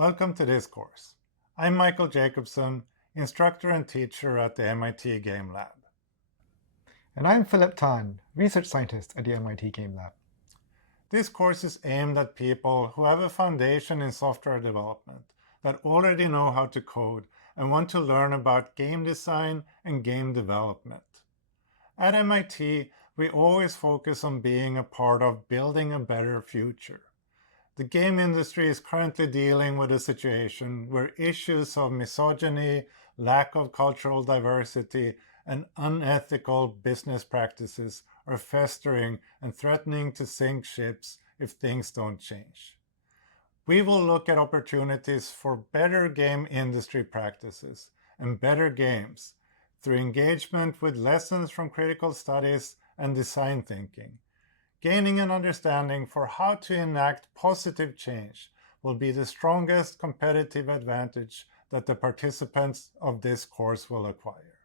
Welcome to this course. I'm Michael Jakobsson, instructor and teacher at the MIT Game Lab. And I'm Philip Tan, research scientist at the MIT Game Lab. This course is aimed at people who have a foundation in software development, that already know how to code and want to learn about game design and game development. At MIT, we always focus on being a part of building a better future. The game industry is currently dealing with a situation where issues of misogyny, lack of cultural diversity, and unethical business practices are festering and threatening to sink ships if things don't change. We will look at opportunities for better game industry practices and better games through engagement with lessons from critical studies and design thinking. Gaining an understanding for how to enact positive change will be the strongest competitive advantage that the participants of this course will acquire.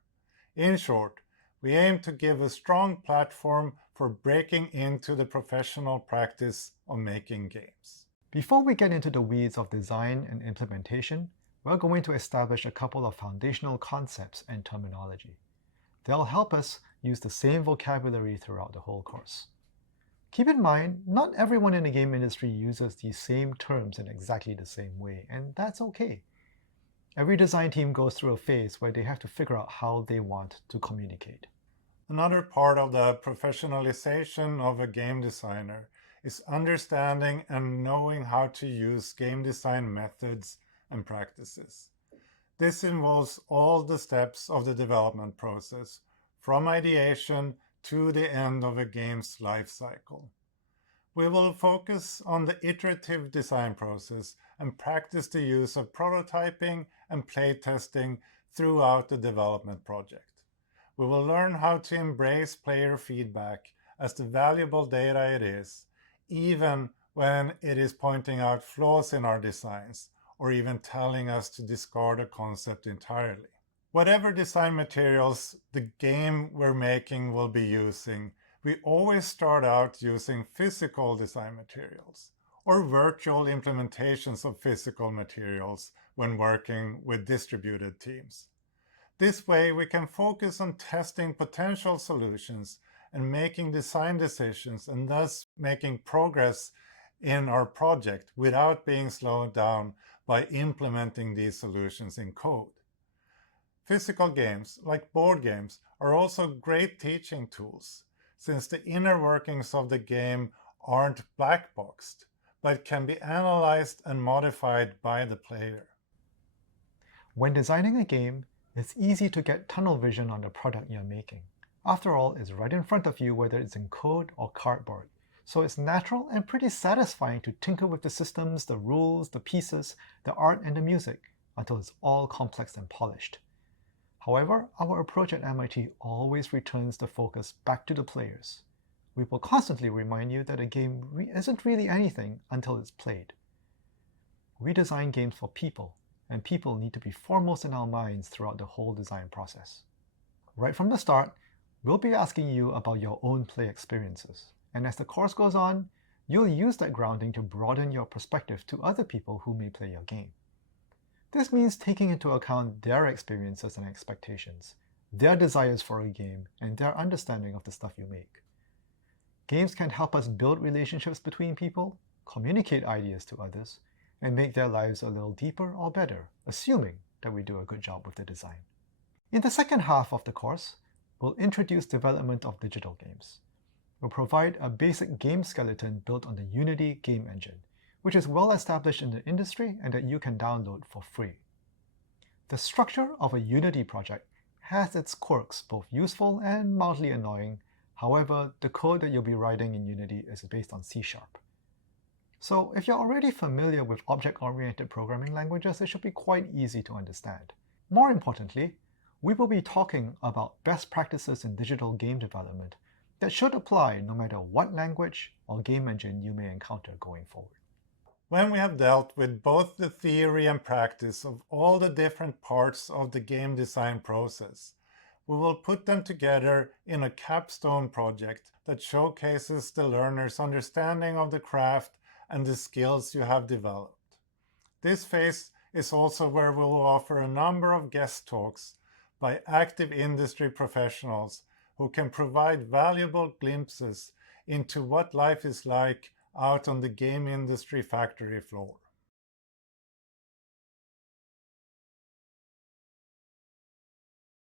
In short, we aim to give a strong platform for breaking into the professional practice of making games. Before we get into the weeds of design and implementation, we're going to establish a couple of foundational concepts and terminology. They'll help us use the same vocabulary throughout the whole course. Keep in mind, not everyone in the game industry uses these same terms in exactly the same way, and that's okay. Every design team goes through a phase where they have to figure out how they want to communicate. Another part of the professionalization of a game designer is understanding and knowing how to use game design methods and practices. This involves all the steps of the development process, from ideation to the end of a game's life cycle. We will focus on the iterative design process and practice the use of prototyping and playtesting throughout the development project. We will learn how to embrace player feedback as the valuable data it is, even when it is pointing out flaws in our designs or even telling us to discard a concept entirely. Whatever design materials the game we're making will be using, we always start out using physical design materials or virtual implementations of physical materials when working with distributed teams. This way, we can focus on testing potential solutions and making design decisions, and thus making progress in our project without being slowed down by implementing these solutions in code. Physical games, like board games, are also great teaching tools, since the inner workings of the game aren't black boxed, but can be analyzed and modified by the player. When designing a game, it's easy to get tunnel vision on the product you're making. After all, it's right in front of you whether it's in code or cardboard, so it's natural and pretty satisfying to tinker with the systems, the rules, the pieces, the art, and the music until it's all complex and polished. However, our approach at MIT always returns the focus back to the players. We will constantly remind you that a game isn't really anything until it's played. We design games for people, and people need to be foremost in our minds throughout the whole design process. Right from the start, we'll be asking you about your own play experiences, and as the course goes on, you'll use that grounding to broaden your perspective to other people who may play your game. This means taking into account their experiences and expectations, their desires for a game, and their understanding of the stuff you make. Games can help us build relationships between people, communicate ideas to others, and make their lives a little deeper or better, assuming that we do a good job with the design. In the second half of the course, we'll introduce development of digital games. We'll provide a basic game skeleton built on the Unity game engine, which is well established in the industry and that you can download for free. The structure of a Unity project has its quirks, both useful and mildly annoying. However, the code that you'll be writing in Unity is based on C#. So if you're already familiar with object-oriented programming languages, it should be quite easy to understand. More importantly, we will be talking about best practices in digital game development that should apply no matter what language or game engine you may encounter going forward. When we have dealt with both the theory and practice of all the different parts of the game design process, we will put them together in a capstone project that showcases the learner's understanding of the craft and the skills you have developed. This phase is also where we will offer a number of guest talks by active industry professionals who can provide valuable glimpses into what life is like out on the game industry factory floor.